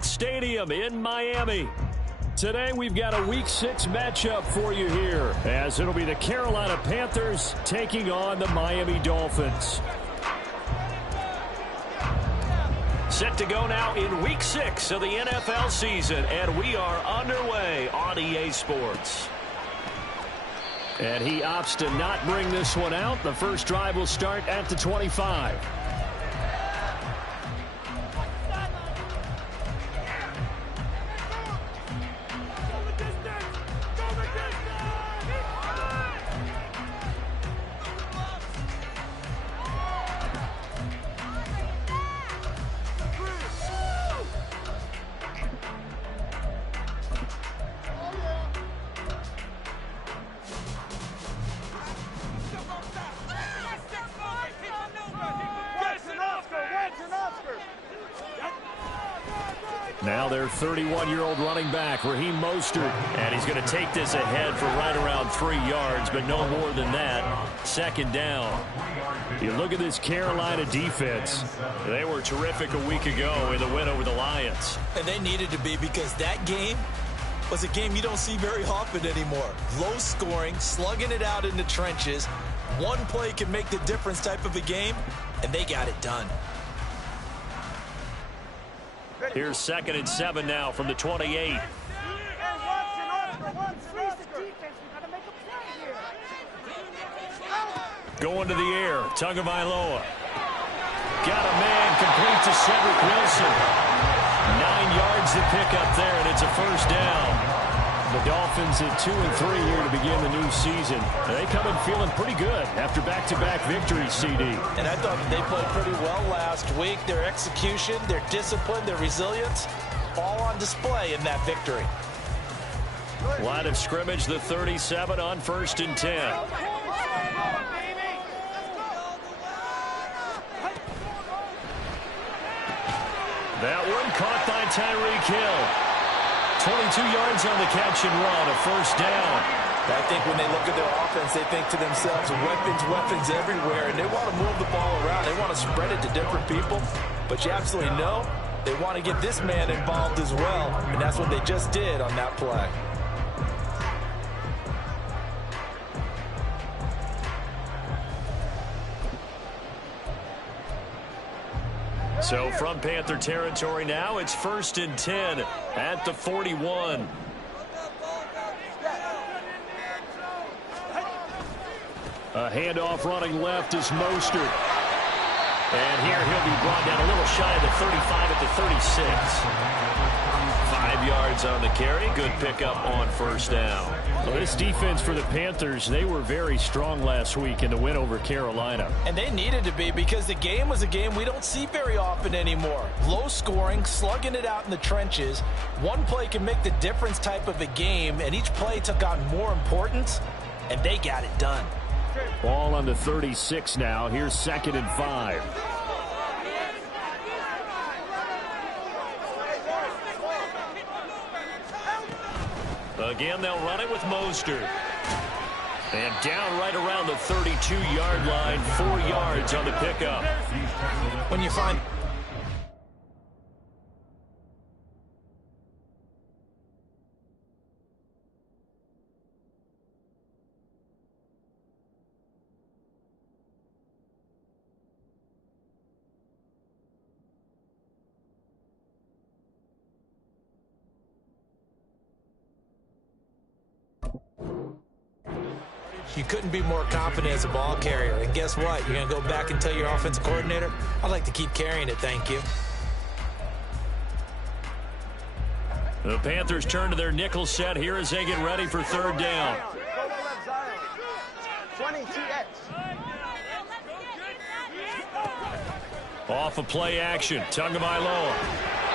Fox Stadium in Miami. Today we've got a Week 6 matchup for you here, as it'll be the Carolina Panthers taking on the Miami Dolphins. Set to go now in Week 6 of the NFL season, and we are underway on EA Sports. And he opts to not bring this one out. The first drive will start at the 25. Now their 31-year-old running back, Raheem Mostert, and he's going to take this ahead for right around 3 yards, but no more than that. Second down. You look at this Carolina defense. They were terrific a week ago in the win over the Lions. And they needed to be, because that game was a game you don't see very often anymore. Low scoring, slugging it out in the trenches. One play can make the difference type of a game, and they got it done. Here's 2nd and 7 now from the 28. Going to the air, Tagovailoa. Got a man complete to Cedric Wilson. 9 yards to pick up there, and it's a first down. The Dolphins at 2-3 here to begin the new season. They come in feeling pretty good after back-to-back victories, CD. And I thought they played pretty well last week. Their execution, their discipline, their resilience, all on display in that victory. Line of scrimmage, the 37 on 1st and 10. That one caught by Tyreek Hill. 22 yards on the catch and run, a first down. I think when they look at their offense, they think to themselves, weapons everywhere, and they want to move the ball around. They want to spread it to different people, but you absolutely know they want to get this man involved as well, and that's what they just did on that play. So from Panther territory now, it's 1st and 10 at the 41. A handoff running left is Mostert. And here he'll be brought down a little shy of the 35 at the 36. 5 yards on the carry. Good pickup on first down. Well, this defense for the Panthers, they were very strong last week in the win over Carolina. And they needed to be, because the game was a game we don't see very often anymore. Low scoring, slugging it out in the trenches. One play can make the difference type of a game, and each play took on more importance, and they got it done. Ball on the 36 now. Here's 2nd and 5. Again, they'll run it with Mostert. And down right around the 32-yard line, 4 yards on the pickup. When you find... You couldn't be more confident as a ball carrier. And guess what? You're going to go back and tell your offensive coordinator, I'd like to keep carrying it, thank you. The Panthers turn to their nickel set here as they get ready for 3rd down. 20TX. Off of play action, Tagovailoa.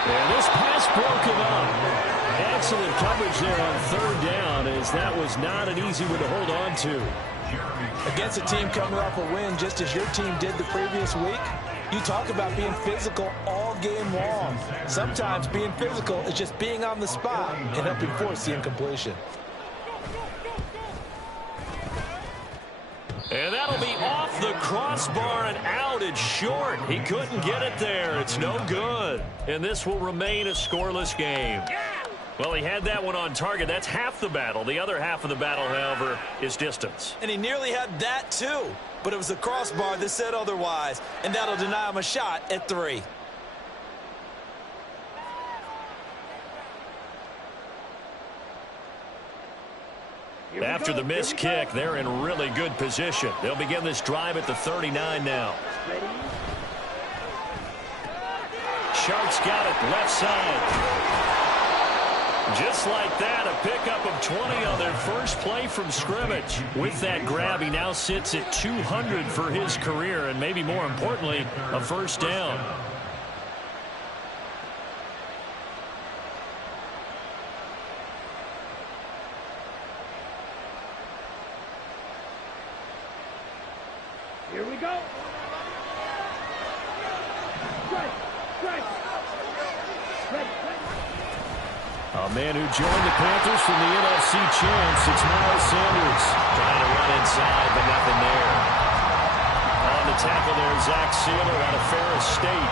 And this pass broken up. Excellent coverage there on 3rd down, as that was not an easy one to hold on to. Against a team coming off a win, just as your team did the previous week, you talk about being physical all game long. Sometimes being physical is just being on the spot and helping force the incompletion. And that'll be off the crossbar and out. It's short. He couldn't get it there. It's no good. And this will remain a scoreless game. Well, he had that one on target. That's half the battle. The other half of the battle, however, is distance. And he nearly had that, too. But it was the crossbar that said otherwise. And that'll deny him a shot at 3. After the missed kick, they're in really good position. They'll begin this drive at the 39 now. Sharks got it left side. Just like that, a pickup of 20 on their first play from scrimmage. With that grab, he now sits at 200 for his career, and maybe more importantly, a first down. Here we go. A man who joined the Panthers from the NFC champs, it's Miles Sanders. Trying to run inside, but nothing there. On the tackle there, Zach Sealer out of Ferris State.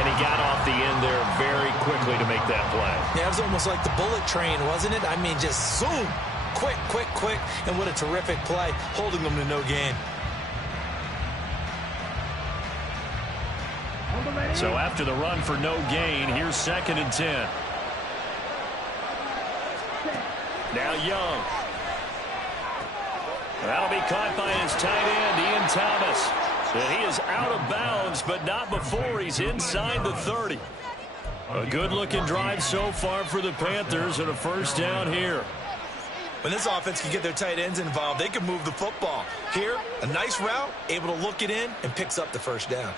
And he got off the end there very quickly to make that play. Yeah, it was almost like the bullet train, wasn't it? I mean, just zoom. Quick, quick, quick. And what a terrific play, holding them to no gain. So after the run for no gain, here's 2nd and 10. Now Young. That'll be caught by his tight end, Ian Thomas. And he is out of bounds, but not before he's inside the 30. A good-looking drive so far for the Panthers and a first down here. When this offense can get their tight ends involved, they can move the football. Here, a nice route, able to look it in, and picks up the first down.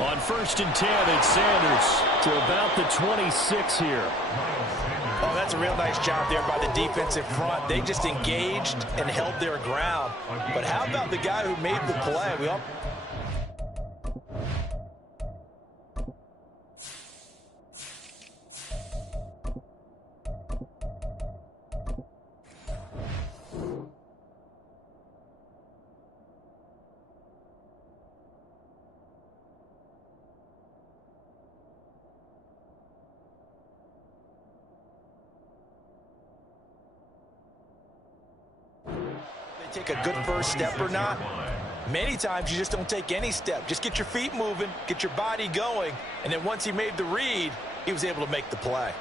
On 1st and 10, it's Sanders to about the 26 here. Oh, that's a real nice job there by the defensive front. They just engaged and held their ground. But how about the guy who made the play? Take a good first step or not. Many times you just don't take any step. Just get your feet moving, get your body going, and then once he made the read, he was able to make the play.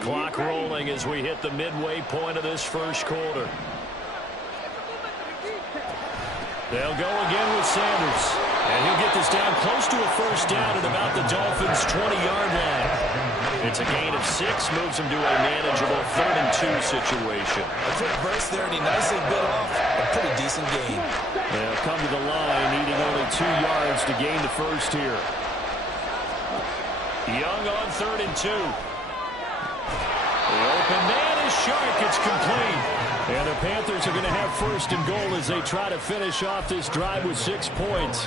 Clock rolling as we hit the midway point of this first quarter. They'll go again with Sanders. And he'll get this down close to a first down at about the Dolphins' 20-yard line. It's a gain of 6, moves him to a manageable 3rd and 2 situation. A quick burst there, and he nicely bit off a pretty decent gain. They'll come to the line, needing only 2 yards to gain the first here. Young on 3rd and 2. The open man is Shark. It's complete. And the Panthers are going to have 1st and goal as they try to finish off this drive with 6 points.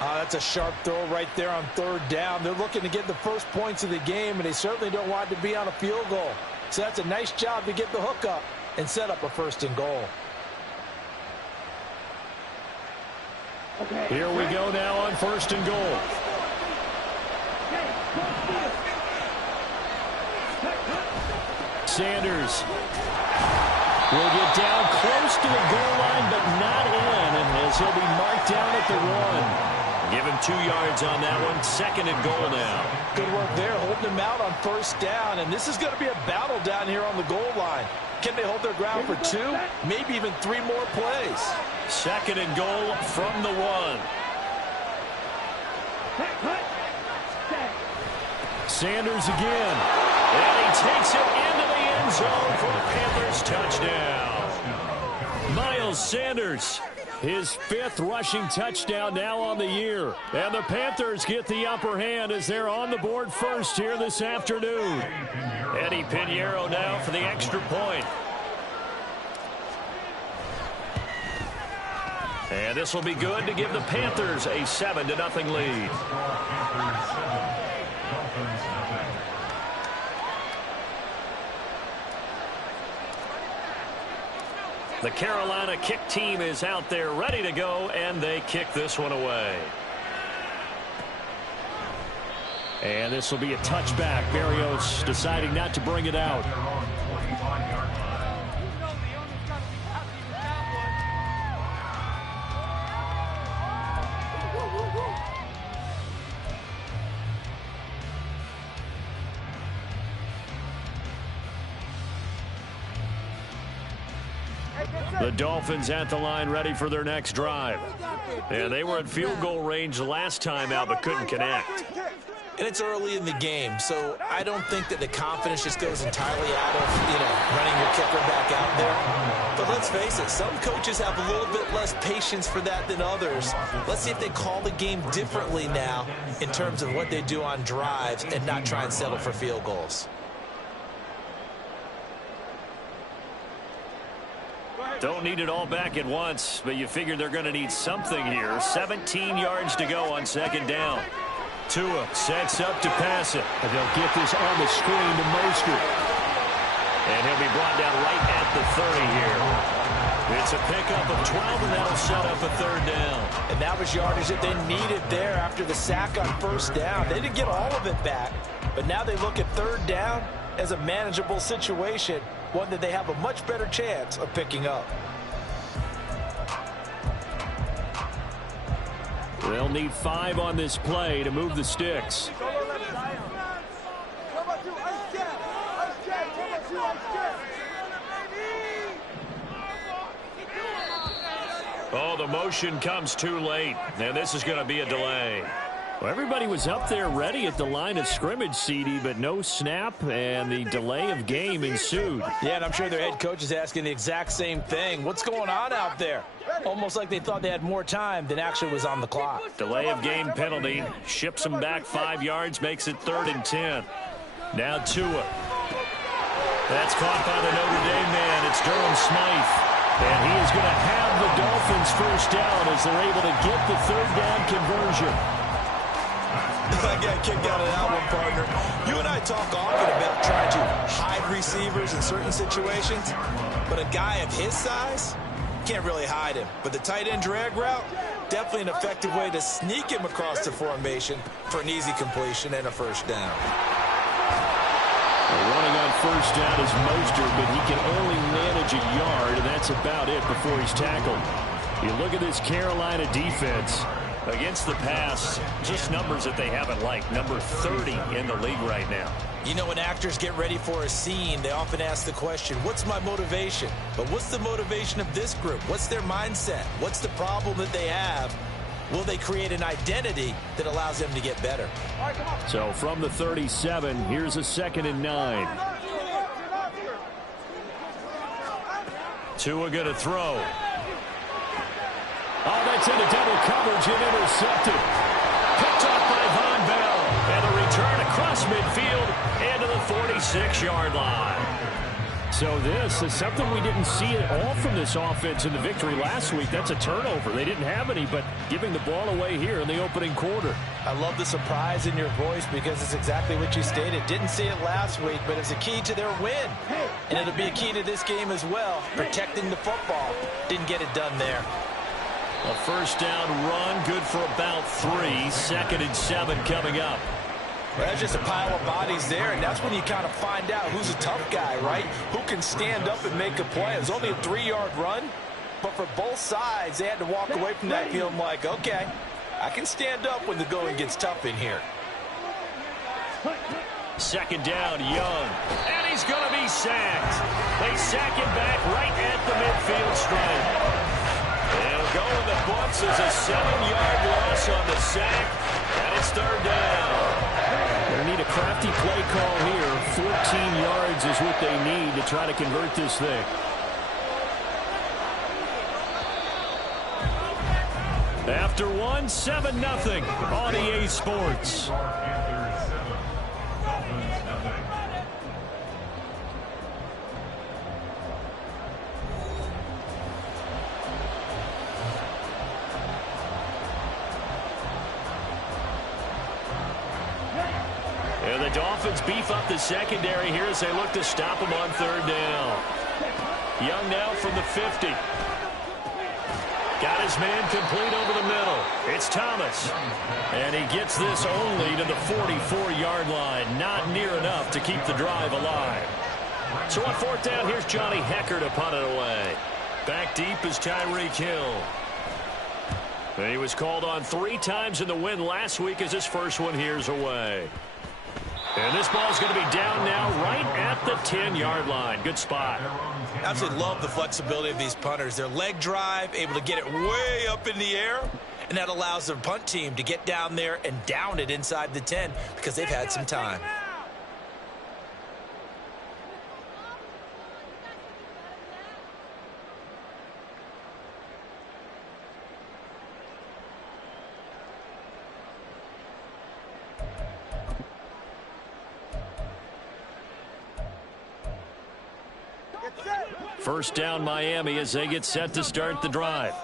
That's a sharp throw right there on 3rd down. They're looking to get the first points of the game, and they certainly don't want to be on a field goal. So that's a nice job to get the hook up and set up a 1st and goal. Here we go now on 1st and goal. Sanders will get down close to the goal line, but not in, and as he'll be marked down at the 1. Give him 2 yards on that one. 2nd and goal now. Good work there, holding him out on 1st down, and this is going to be a battle down here on the goal line. Can they hold their ground for 2, maybe even 3 more plays? 2nd and goal from the 1. Sanders again. And he takes it into the end zone for the Panthers touchdown. Miles Sanders, his 5th rushing touchdown now on the year. And the Panthers get the upper hand as they're on the board first here this afternoon. Eddie Pinheiro now for the extra point. And this will be good to give the Panthers a 7-0 lead. The Carolina kick team is out there ready to go, and they kick this one away. And this will be a touchback. Berrios deciding not to bring it out. The Dolphins at the line ready for their next drive. And they were at field goal range last time out but couldn't connect. And it's early in the game, so I don't think that the confidence just goes entirely out of, running your kicker back out there. But let's face it, some coaches have a little bit less patience for that than others. Let's see if they call the game differently now in terms of what they do on drives and not try and settle for field goals. Don't need it all back at once, but you figure they're going to need something here. 17 yards to go on second down. Tua sets up to pass it. And they'll get this on the screen to Mostert. And he'll be brought down right at the 30 here. It's a pickup of 12, and that'll set up a third down. And that was yardage that they needed there after the sack on first down. They didn't get all of it back, but now they look at third down as a manageable situation, one that they have a much better chance of picking up. They'll need 5 on this play to move the sticks. Oh, the motion comes too late, and this is going to be a delay. Well, everybody was up there ready at the line of scrimmage, CD, but no snap, and the delay of game ensued. Yeah, and I'm sure their head coach is asking the exact same thing. What's going on out there? Almost like they thought they had more time than actually was on the clock. Delay of game penalty. Ships them back 5 yards, makes it 3rd and 10. Now Tua. That's caught by the Notre Dame man. It's Durham Smythe. And he is going to have the Dolphins first down as they're able to get the third down conversion. I got kicked out of that one, partner. You and I talk often about trying to hide receivers in certain situations, but a guy of his size can't really hide him. But the tight end drag route, definitely an effective way to sneak him across the formation for an easy completion and a first down. Running on first down is Mostert, but he can only manage a yard, and that's about it before he's tackled. You look at this Carolina defense. Against the pass, just numbers that they haven't liked. Number 30 in the league right now. You know, when actors get ready for a scene, they often ask the question, what's my motivation? But what's the motivation of this group? What's their mindset? What's the problem that they have? Will they create an identity that allows them to get better? So from the 37, here's a 2nd and 9. Tua going to throw. Oh, that's into double coverage and intercepted. Picked off by Von Bell. And a return across midfield into the 46-yard line. So this is something we didn't see at all from this offense in the victory last week. That's a turnover. They didn't have any, but giving the ball away here in the opening quarter. I love the surprise in your voice because it's exactly what you stated. Didn't see it last week, but it's a key to their win. And it'll be a key to this game as well, protecting the football. Didn't get it done there. A first down run, good for about 3. 2nd and 7 coming up. Well, that's just a pile of bodies there, and that's when you kind of find out who's a tough guy, right? Who can stand up and make a play. It was only a 3-yard run, but for both sides, they had to walk away from that feeling like, okay, I can stand up when the going gets tough in here. 2nd down, Young. And he's going to be sacked. They sack him back right at the midfield stripe. They'll go in the books as a 7-yard loss on the sack, and it's 3rd down. They need a crafty play call here. 14 yards is what they need to try to convert this thing. After one, 7-0 on EA Sports. the Dolphins beef up the secondary here as they look to stop him on third down. Young now from the 50. Got his man complete over the middle. It's Thomas. And he gets this only to the 44-yard line. Not near enough to keep the drive alive. So on fourth down, here's Johnny Hekker to punt it away. Back deep is Tyreek Hill. He was called on 3 times in the win last week as his first one here's away. And this ball's going to be down now right at the 10-yard line. Good spot. Absolutely love the flexibility of these punters. Their leg drive, able to get it way up in the air, and that allows their punt team to get down there and down it inside the 10 because they've had some time. First down Miami as they get set to start the drive.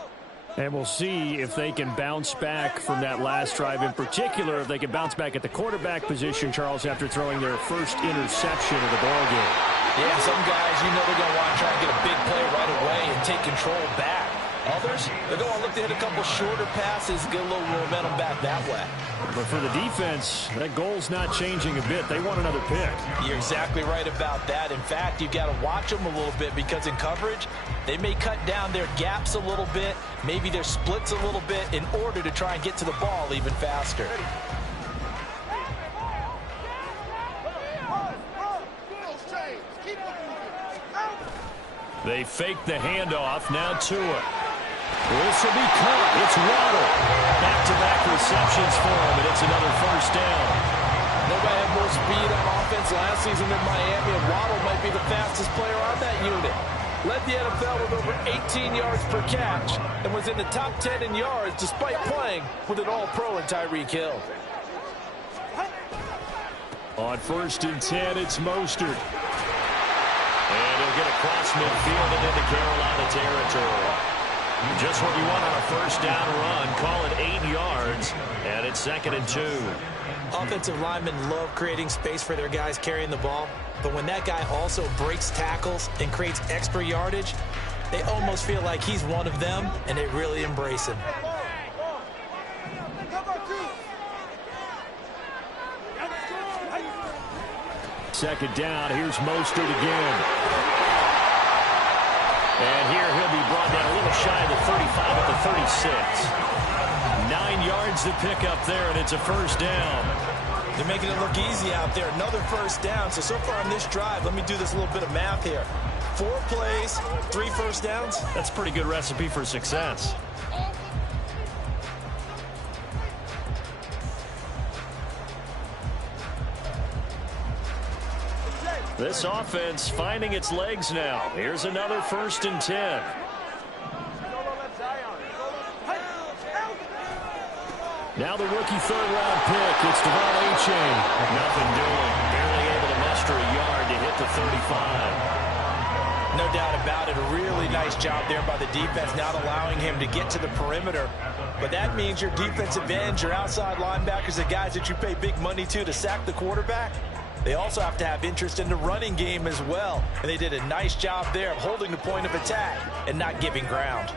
And we'll see if they can bounce back from that last drive. In particular, if they can bounce back at the quarterback position, Charles, after throwing their first interception of the ballgame. Yeah, some guys, you know they're going to want to try and get a big play right away and take control back. Others, they're going to look to hit a couple shorter passes, get a little momentum back that way. But for the defense, that goal's not changing a bit. They want another pick. You're exactly right about that. In fact, you've got to watch them a little bit because in coverage, they may cut down their gaps a little bit, maybe their splits a little bit in order to try and get to the ball even faster. They fake the handoff. Now Tua. This will be caught. It's Waddle. Back-to-back receptions for him, and it's another first down. Nobody had more speed on offense last season than Miami, and Waddle might be the fastest player on that unit. Led the NFL with over 18 yards per catch and was in the top 10 in yards despite playing with an all-pro in Tyreek Hill. On first and 10, it's Mostert. And he'll get across midfield and into Carolina territory. Just what you want on a first down run. Call it 8 yards, and it's 2nd and 2. Offensive linemen love creating space for their guys carrying the ball, but when that guy also breaks tackles and creates extra yardage, they almost feel like he's one of them, and they really embrace him. Second down, here's Mostert again. And here he'll be brought down a little shy of the 35 at the 36. 9 yards to pick up there, and it's a first down. They're making it look easy out there. Another first down. So far on this drive, let me do this little bit of math here. 4 plays, 3 first downs. That's a pretty good recipe for success. This offense finding its legs now. Here's another first and 10. Now the rookie third-round pick. It's Devon Achane. Nothing doing. Barely able to muster a yard to hit the 35. No doubt about it. A really nice job there by the defense, not allowing him to get to the perimeter. But that means your defensive ends, your outside linebackers, the guys that you pay big money to sack the quarterback, they also have to have interest in the running game as well. And they did a nice job there of holding the point of attack and not giving ground.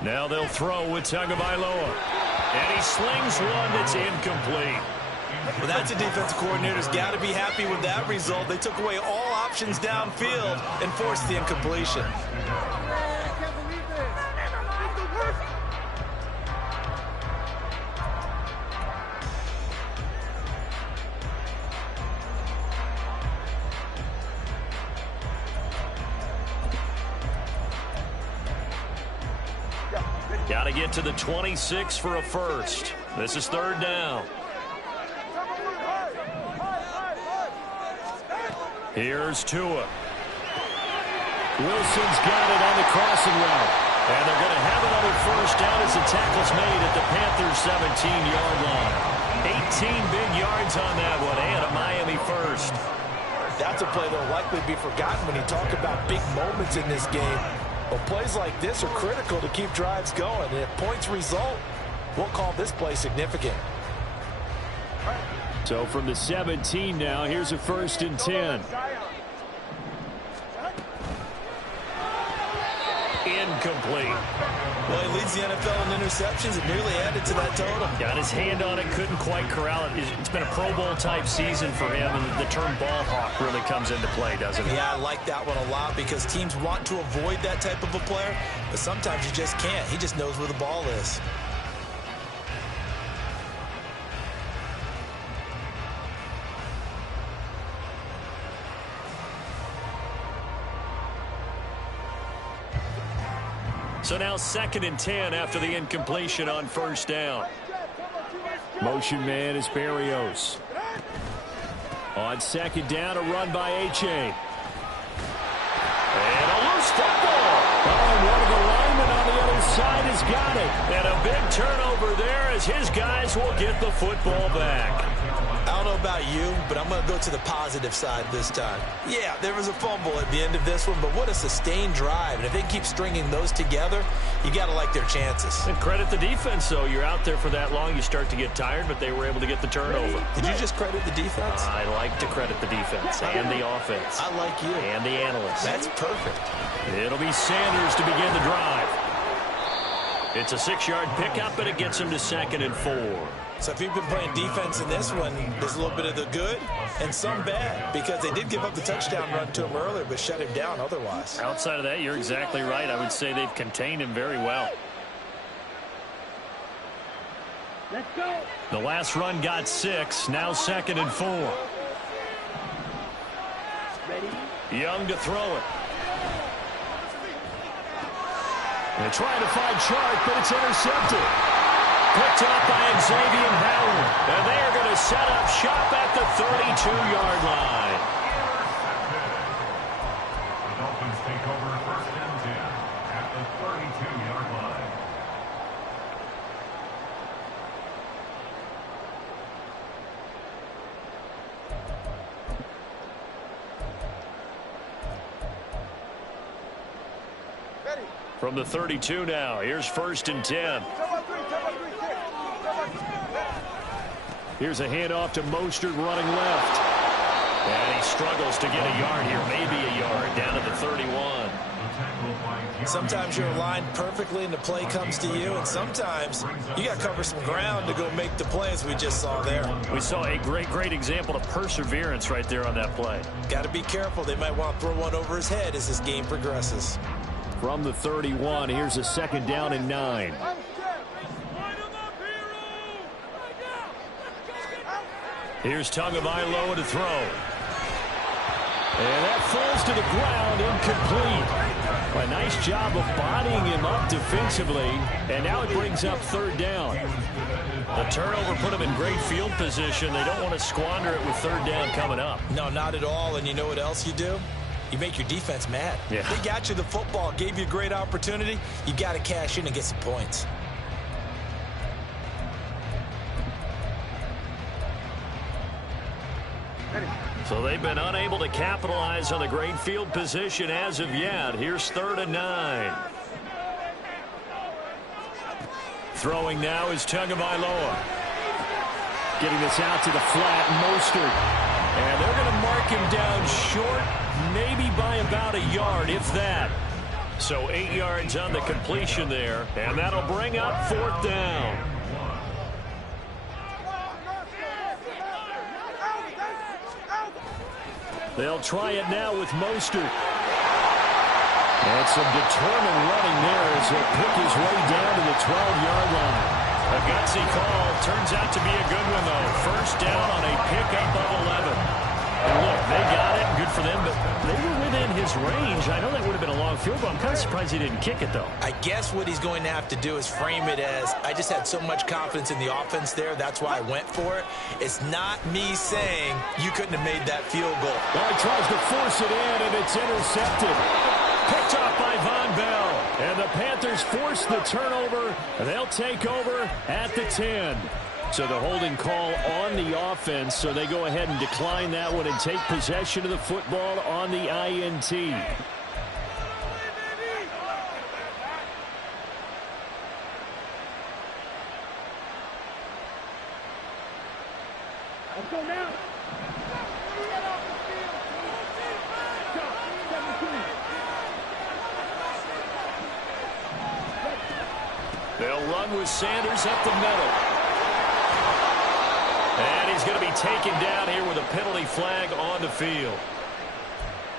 Now they'll throw with Tagovailoa. And he slings one that's incomplete. Well, that's a defensive coordinator's got to be happy with that result. They took away all options downfield and forced the incompletion. Got to get to the 26 for a first. This is third down. Here's Tua. Wilson's got it on the crossing route. And they're going to have another first down as the tackle's made at the Panthers' 17-yard line. 18 big yards on that one, and a Miami first. That's a play that will likely be forgotten when you talk about big moments in this game. Well, plays like this are critical to keep drives going. And if points result, we'll call this play significant. So from the 17 now, here's a 1st and 10. Incomplete. Well, he leads the NFL in interceptions and nearly added to that total. Got his hand on it, couldn't quite corral it. It's been a Pro Bowl type season for him, and the term ball hawk really comes into play, doesn't it? Yeah, I like that one a lot because teams want to avoid that type of a player, but sometimes you just can't. He just knows where the ball is. So now 2nd and 10 after the incompletion on 1st down. Motion man is Berrios. On 2nd down, a run by Achane. And a loose football. Oh, and one of the linemen on the other side has got it. And a big turnover there as his guys will get the football back. I don't know about you, but I'm going to go to the positive side this time. Yeah, there was a fumble at the end of this one, but what a sustained drive. And if they keep stringing those together, you got to like their chances. And credit the defense, though. You're out there for that long, you start to get tired, but they were able to get the turnover. Did you just credit the defense? I like to credit the defense and the offense. I like you. And the analysts. That's perfect. It'll be Sanders to begin the drive. It's a 6-yard pickup, and it gets him to 2nd and 4. So if you've been playing defense in this one, there's a little bit of the good and some bad because they did give up the touchdown run to him earlier but shut him down otherwise. Outside of that, you're exactly right. I would say they've contained him very well. Let's go. The last run got 6, now 2nd and 4. Ready? Young to throw it. They're trying to find Chark, but it's intercepted. Picked up by Xavier Howard. And they are going to set up shop at the 32-yard line. The Dolphins take over 1st and 10 at the 32-yard line. From the 32 now, here's 1st and 10. Here's a handoff to Mostert running left. And he struggles to get a yard here, maybe a yard, down to the 31. Sometimes you're aligned perfectly and the play comes to you, and sometimes you got to cover some ground to go make the play as we just saw there. We saw a great example of perseverance right there on that play. Got to be careful. They might want to throw one over his head as this game progresses. From the 31, here's a 2nd down and 9. Here's Tagovailoa to throw. And that falls to the ground, incomplete. A nice job of bodying him up defensively, and now it brings up 3rd down. The turnover put him in great field position. They don't want to squander it with 3rd down coming up. No, not at all, and you know what else you do? You make your defense mad. Yeah. They got you the football, gave you a great opportunity. You got to cash in and get some points. So they've been unable to capitalize on the great field position as of yet. Here's 3rd and 9. Throwing now is Tagovailoa. Getting this out to the flat, Mostert. And they're going to mark him down short, maybe by about a yard, if that. So 8 yards on the completion there, and that'll bring up 4th down. They'll try it now with Mostert. And some determined running there as he'll pick his way down to the 12-yard line. A gutsy call. Turns out to be a good one, though. 1st down on a pickup of 11. And look, they got it. Good for them, but they were within his range. I know that would have been a long field goal. I'm kind of surprised he didn't kick it, though. I guess what he's going to have to do is frame it as, I just had so much confidence in the offense there, that's why I went for it. It's not me saying you couldn't have made that field goal. Well, he tries to force it in, and it's intercepted. Picked off by Von Bell. And the Panthers force the turnover. They'll take over at the 10. So the holding call on the offense, so they go ahead and decline that one and take possession of the football on the INT. Let's go now. Go. 17. They'll run with Sanders up the middle. And he's going to be taken down here with a penalty flag on the field.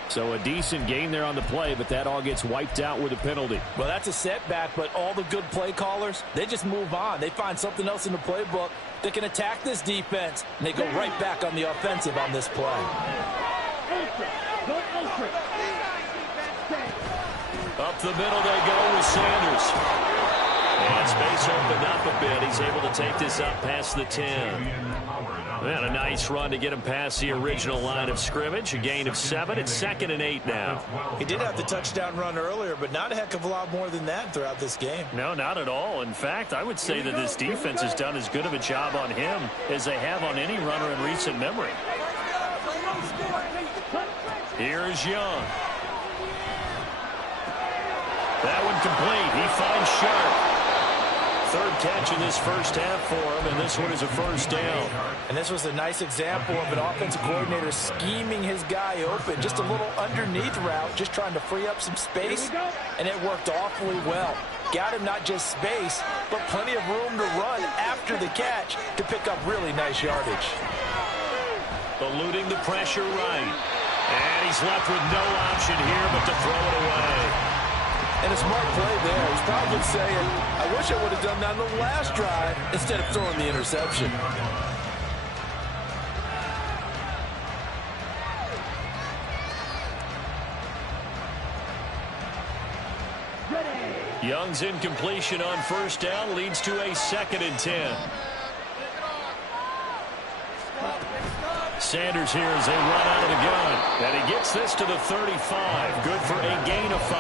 So a decent gain there on the play, but that all gets wiped out with a penalty. Well, that's a setback, but all the good play callers, they just move on. They find something else in the playbook that can attack this defense, and they go right back on the offensive on this play. Up the middle they go with Sanders. And space opened up a bit. He's able to take this up past the 10. And a nice run to get him past the original line of scrimmage. A gain of 7. It's 2nd and 8 now. He did have the touchdown run earlier, but not a heck of a lot more than that throughout this game. No, not at all. In fact, I would say that this defense has done as good of a job on him as they have on any runner in recent memory. Here's Young. That one complete. He finds Sharp. 3rd catch in this first half for him, and this one is a first down. And this was a nice example of an offensive coordinator scheming his guy open. Just a little underneath route, just trying to free up some space, and it worked awfully well. Got him not just space, but plenty of room to run after the catch to pick up really nice yardage. Eluding the pressure right. And he's left with no option here but to throw it away. And a smart play there. He's probably saying, I wish I would have done that on the last drive instead of throwing the interception. Young's incompletion on first down leads to a 2nd and 10. Sanders here as they run out of the gun. And he gets this to the 35. Good for a gain of 5.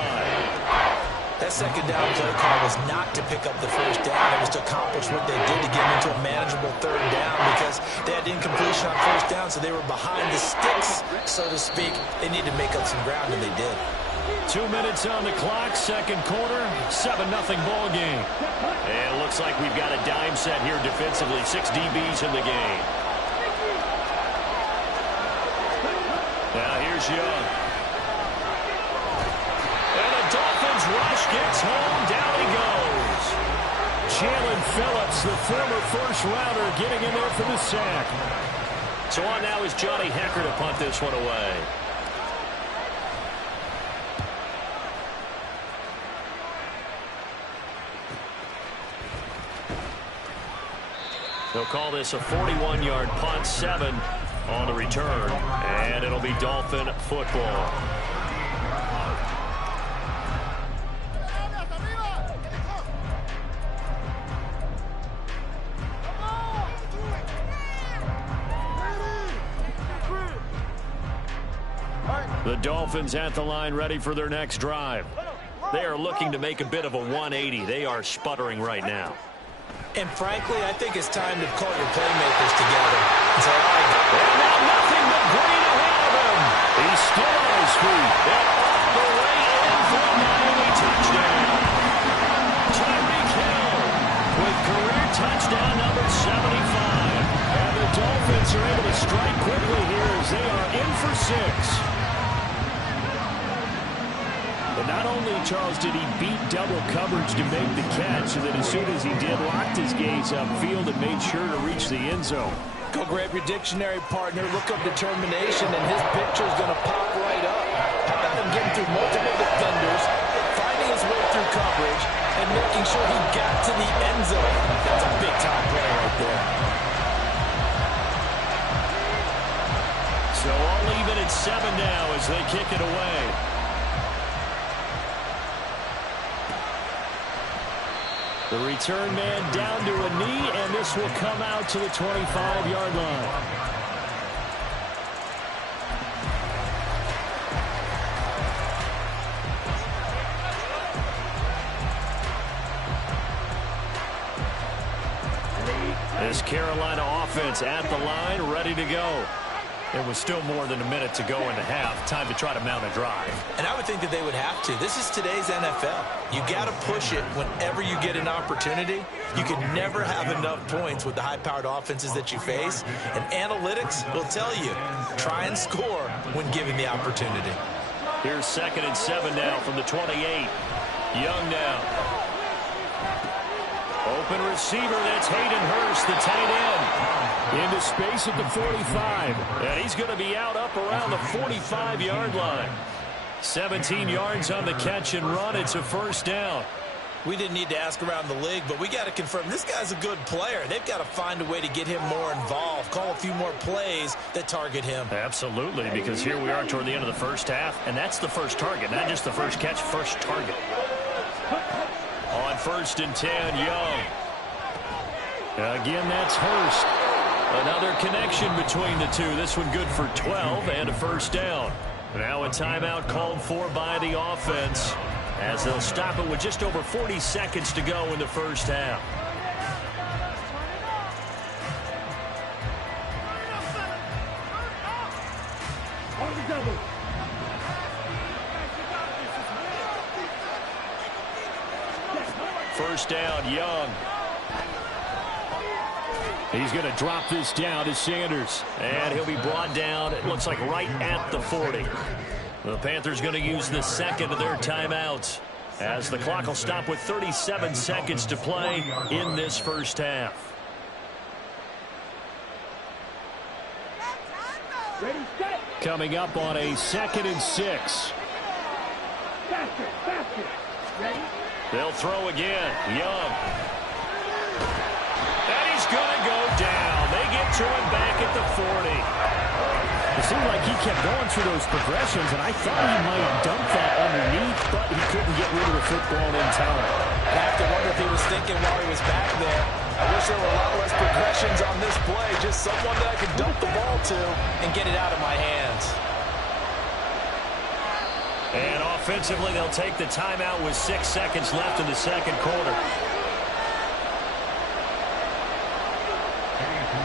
That second down play call was not to pick up the first down. It was to accomplish what they did to get into a manageable 3rd down because they had incompletion on first down, so they were behind the sticks, so to speak. They needed to make up some ground, and they did. 2 minutes on the clock, 2nd quarter, 7-0 ball game. And it looks like we've got a dime set here defensively. 6 DBs in the game. Now here's Young. And the Dolphins rush gets home. Down he goes. Jalen Phillips, the former first-rounder, getting in there for the sack. So on now is Johnny Hekker to punt this one away. They'll call this a 41-yard punt, 7 on the return, and it'll be Dolphin football. The Dolphins at the line ready for their next drive. They are looking to make a bit of a 180. They are sputtering right now. And frankly, I think it's time to call your playmakers together and say, all right. And now nothing but green ahead of him. He's still on his feet. And all the way in for a Miami touchdown. Tyreek Hill with career touchdown number 75. And the Dolphins are able to strike quickly here as they are in for 6. But not only, Charles, did he beat double coverage to make the catch, and then as soon as he did, locked his gaze upfield and made sure to reach the end zone. Go grab your dictionary, partner. Look up determination, and his picture's going to pop right up. How about him getting through multiple defenders, finding his way through coverage, and making sure he got to the end zone? That's a big-time play right there. So all even at 7 now as they kick it away. The return man down to a knee, and this will come out to the 25-yard line. This Carolina offense at the line, ready to go. It was still more than a minute to go in the half. Time to try to mount a drive. And I would think that they would have to. This is today's NFL. You got to push it whenever you get an opportunity. You can never have enough points with the high-powered offenses that you face. And analytics will tell you, try and score when given the opportunity. Here's 2nd and 7 now from the 28. Young now. Open receiver, that's Hayden Hurst, the tight end. Into space at the 45. And he's going to be out up around the 45-yard line. 17 yards on the catch and run. It's a first down. We didn't need to ask around the league, but we got to confirm this guy's a good player. They've got to find a way to get him more involved, call a few more plays that target him. Absolutely, because here we are toward the end of the first half, and that's the first target, not just the first catch, first target. On 1st and 10, Young. Again, that's Hurst. Another connection between the two. This one good for 12 and a first down. Now a timeout called for by the offense, as they'll stop it with just over 40 seconds to go in the first half. First down, Young. He's going to drop this down to Sanders. And he'll be brought down, it looks like right at the 40. The Panthers going to use the second of their timeouts, as the clock will stop with 37 seconds to play in this first half. Ready, set. Coming up on a 2nd and 6. Faster, faster. Ready? They'll throw again. Young. And he's going to go down. They get to him back at the 40. It seemed like he kept going through those progressions, and I thought he might dump that underneath, but he couldn't get rid of the football in time. I have to wonder if he was thinking while he was back there, I wish there were a lot less progressions on this play, just someone that I could dump the ball to and get it out of my hands. And offensively, they'll take the timeout with 6 seconds left in the second quarter.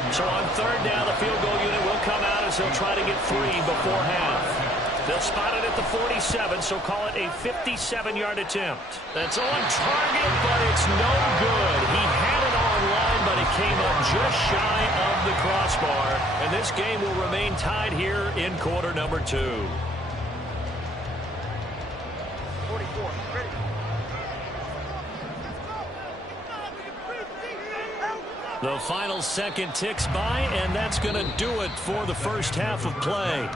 So on 3rd down, the field goal unit will come out as they'll try to get 3 before half. They'll spot it at the 47, so call it a 57-yard attempt. That's on target, but it's no good. He had it on line, but it came up just shy of the crossbar. And this game will remain tied here in quarter number 2. 44, ready. The final second ticks by, and that's going to do it for the first half of play.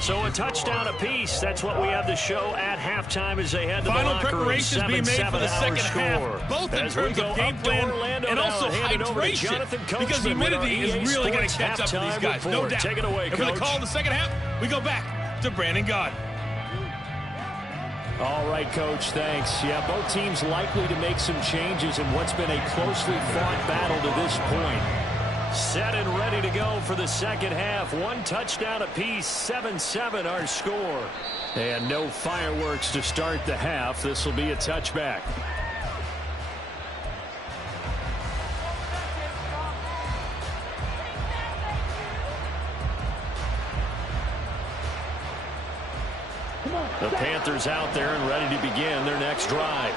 So a touchdown apiece. That's what we have to show at halftime as they head to Final the locker room. preparations being made for the second half, both in terms of game plan and also hydration, because humidity is really going to catch up to these guys, no doubt. Take it away, and for the call in the second half, we go back to Brandon Gaudin. All right, Coach, thanks. Yeah, both teams likely to make some changes in what's been a closely fought battle to this point. Set and ready to go for the second half. 1 touchdown apiece, 7-7 our score. And no fireworks to start the half. This will be a touchback. The Panthers out there and ready to begin their next drive.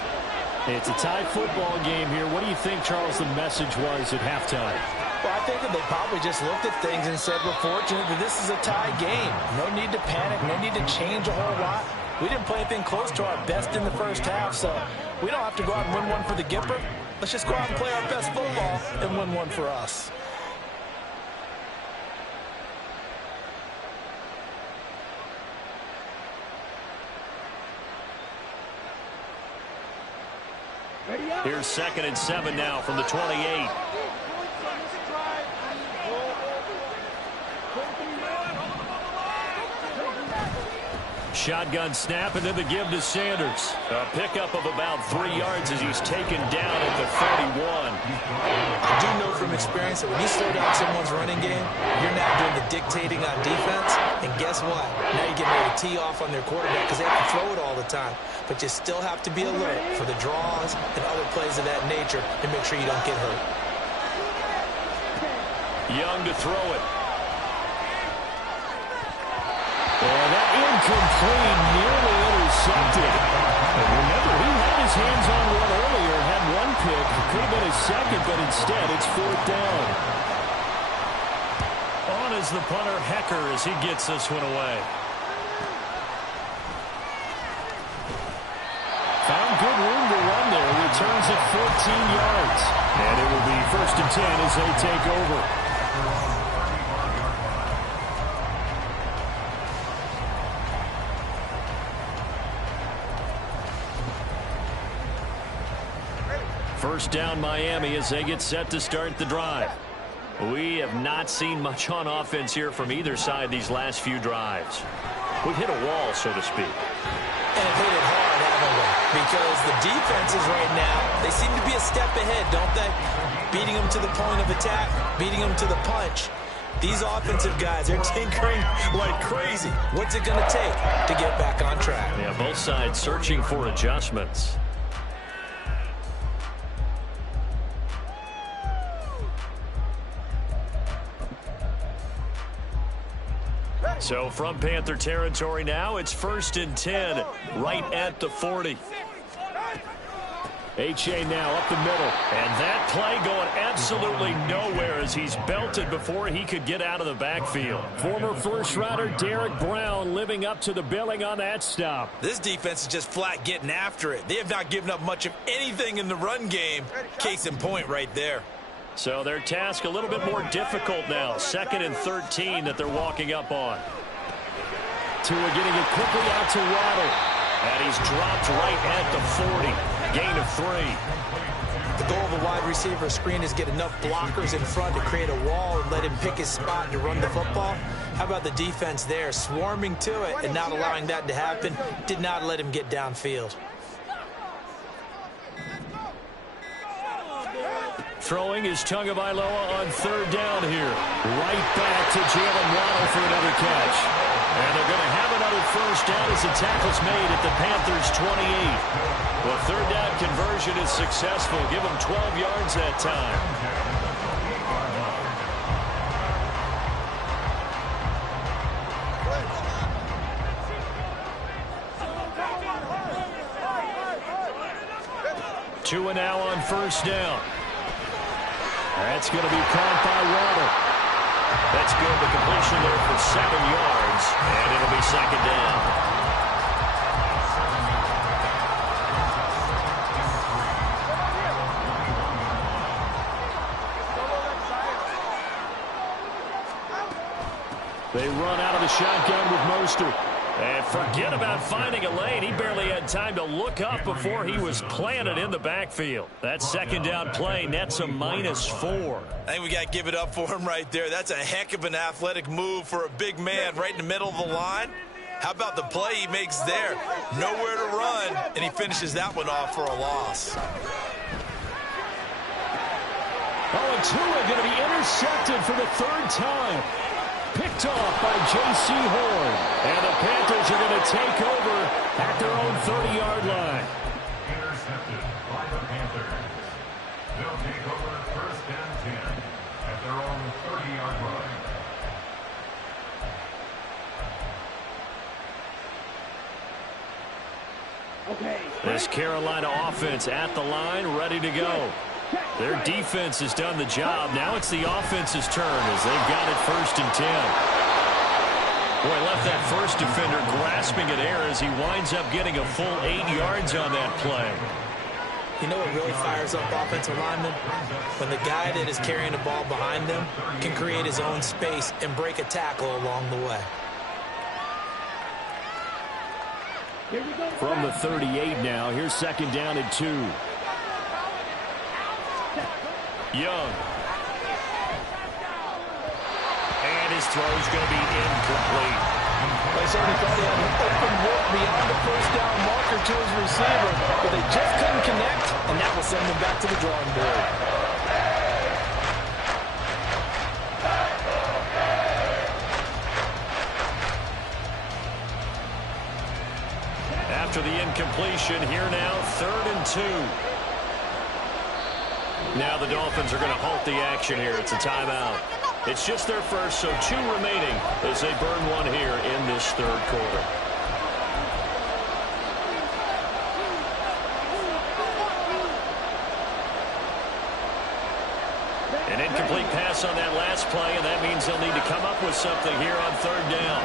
It's a tie football game here. What do you think, Charles, the message was at halftime? Well, I think that they probably just looked at things and said, we're fortunate that this is a tie game. No need to panic, no need to change a whole lot. We didn't play anything close to our best in the first half, so we don't have to go out and win one for the Gipper. Let's just go out and play our best football and win one for us. Here's 2nd and 7 now from the 28. Shotgun snap, and then the give to Sanders. A pickup of about 3 yards as he's taken down at the 31. I do know from experience that when you slow down someone's running game, you're now doing the dictating on defense. And guess what? Now you're getting ready to tee off on their quarterback because they have to throw it all the time. But you still have to be alert for the draws and other plays of that nature to make sure you don't get hurt. Young to throw it. incomplete, nearly intercepted. And remember, he had his hands on one earlier, had one pick. Could have been his second, but instead it's 4th down. On is the punter, Hecker, as he gets this one away. Found good room to run there. Returns at 14 yards. And it will be 1st and 10 as they take over. First down Miami as they get set to start the drive. We have not seen much on offense here from either side these last few drives. We've hit a wall, so to speak. And hit it hard, haven't we? Because the defenses right now, they seem to be a step ahead, don't they? Beating them to the point of attack, beating them to the punch. These offensive guys are tinkering like crazy. What's it going to take to get back on track? Yeah, both sides searching for adjustments. So from Panther territory now, it's 1st and 10, right at the 40. H.A. now up the middle. And that play going absolutely nowhere as he's belted before he could get out of the backfield. Former first-rounder Derek Brown living up to the billing on that stop. This defense is just flat getting after it. They have not given up much of anything in the run game. Case in point right there. So their task a little bit more difficult now. 2nd and 13 that they're walking up on. Tua getting it quickly out to Waddle. And he's dropped right at the 40. Gain of 3. The goal of a wide receiver screen is get enough blockers in front to create a wall and let him pick his spot to run the football. How about the defense there, swarming to it and not allowing that to happen? Did not let him get downfield. Throwing is Tagovailoa on 3rd down here. Right back to Jalen Waddle for another catch. And they're going to have another 1st down as the tackle's made at the Panthers' 28. Well, 3rd down conversion is successful. Give them 12 yards that time. Tua now on 1st down. That's going to be caught by Waddle. That's good. The completion there for 7 yards, and it'll be 2nd down. They run out of the shotgun with Mostert. And forget about finding a lane. He barely had time to look up before he was planted in the backfield. That 2nd down play nets a -4. I think we got to give it up for him right there. That's a heck of an athletic move for a big man right in the middle of the line. How about the play he makes there? Nowhere to run, and he finishes that one off for a loss. Oh, and Tua going to be intercepted for the 3rd time. Picked off by J.C. Horn. And the Panthers are going to take over at their own 30-yard line. Intercepted by the Panthers. They'll take over 1st and 10 at their own 30-yard line. This Carolina offense at the line, ready to go. Their defense has done the job. Now it's the offense's turn as they've got it 1st and 10. Boy, left that first defender grasping at air as he winds up getting a full 8 yards on that play. You know what really fires up offensive linemen? When the guy that is carrying the ball behind them can create his own space and break a tackle along the way. From the 38 now, here's 2nd down and 2. Young. And his throw's going to be incomplete. They certainly thought he had an open look beyond the 1st down marker to his receiver, but they just couldn't connect, and that will send them back to the drawing board. After the incompletion, here now, 3rd and 2. Now the Dolphins are going to halt the action here. It's a timeout. It's just their first, so 2 remaining as they burn one here in this third quarter. An incomplete pass on that last play, and that means they'll need to come up with something here on third down.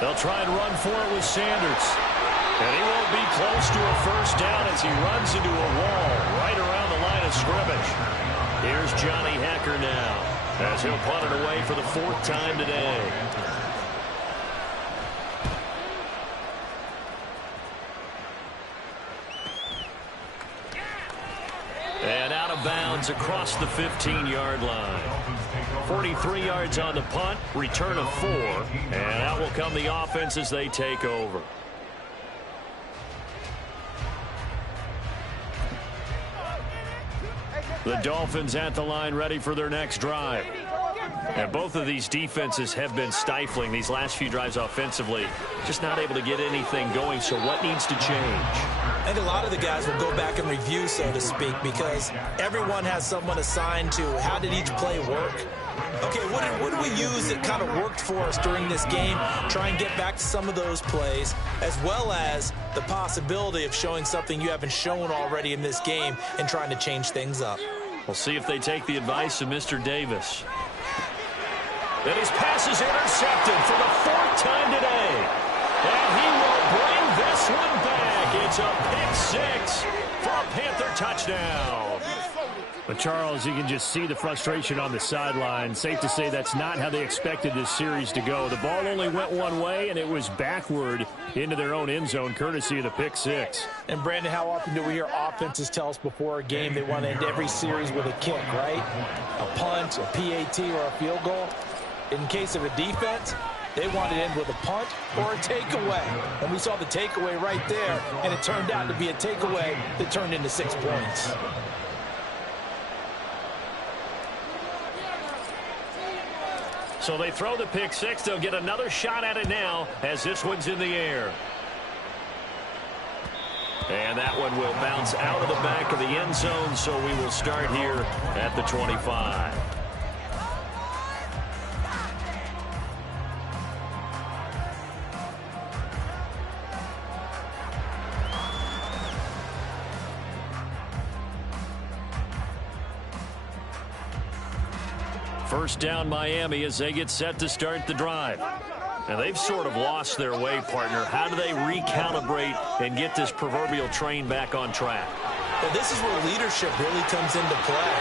They'll try and run for it with Sanders. And he won't be close to a first down as he runs into a wall right around the line of scrimmage. Here's Johnny Hekker now as he'll punt it away for the 4th time today. And out of bounds across the 15-yard line. 43 yards on the punt, return of 4, and out will come the offense as they take over. The Dolphins at the line ready for their next drive. And both of these defenses have been stifling these last few drives offensively. Just not able to get anything going, so what needs to change? I think a lot of the guys will go back and review, so to speak, because everyone has someone assigned to how did each play work. Okay, what did we use that kind of worked for us during this game? Try and get back to some of those plays, as well as the possibility of showing something you haven't shown already in this game and trying to change things up. We'll see if they take the advice of Mr. Davis. And his pass is intercepted for the 4th time today. And he will bring this one back. It's a pick-6 for a Panther touchdown. But, Charles, you can just see the frustration on the sideline. Safe to say that's not how they expected this series to go. The ball only went one way, and it was backward into their own end zone, courtesy of the pick-6. And, Brandon, how often do we hear offenses tell us before a game they want to end every series with a kick, right? A punt, a PAT, or a field goal. In case of a defense, they want to end with a punt or a takeaway. And we saw the takeaway right there, and it turned out to be a takeaway that turned into 6 points. So they throw the pick-6. They'll get another shot at it now as this one's in the air. And that one will bounce out of the back of the end zone, so we will start here at the 25. First down Miami as they get set to start the drive. And they've sort of lost their way, partner. How do they recalibrate and get this proverbial train back on track? Well, this is where leadership really comes into play.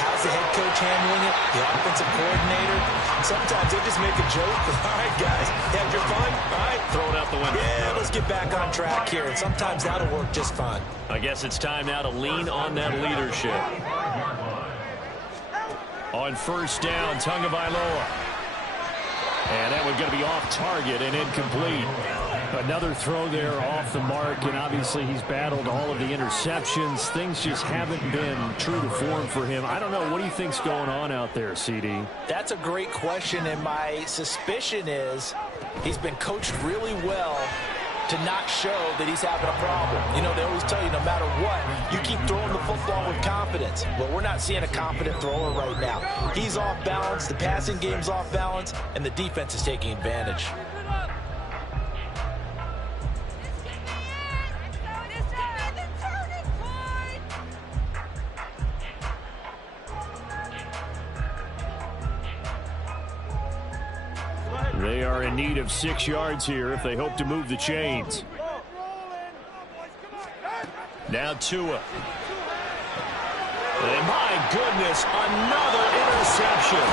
How's the head coach handling it? The offensive coordinator? Sometimes they just make a joke. All right, guys, have your fun? All right. Throw it out the window. Yeah, let's get back on track here. And sometimes that'll work just fine. I guess it's time now to lean on that leadership. On first down, Tagovailoa. And that one's going to be off target and incomplete. Another throw there off the mark, and obviously he's battled all of the interceptions. Things just haven't been true to form for him. I don't know. What do you think's going on out there, CD? That's a great question, and my suspicion is he's been coached really well to not show that he's having a problem. You know, they always tell you no matter what, you keep throwing the football with confidence. But we're not seeing a confident thrower right now. He's off balance, the passing game's off balance, and the defense is taking advantage. They are in need of 6 yards here if they hope to move the chains. Now Tua. And my goodness, another interception.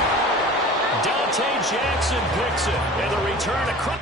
Dante Jackson picks it. And the return across.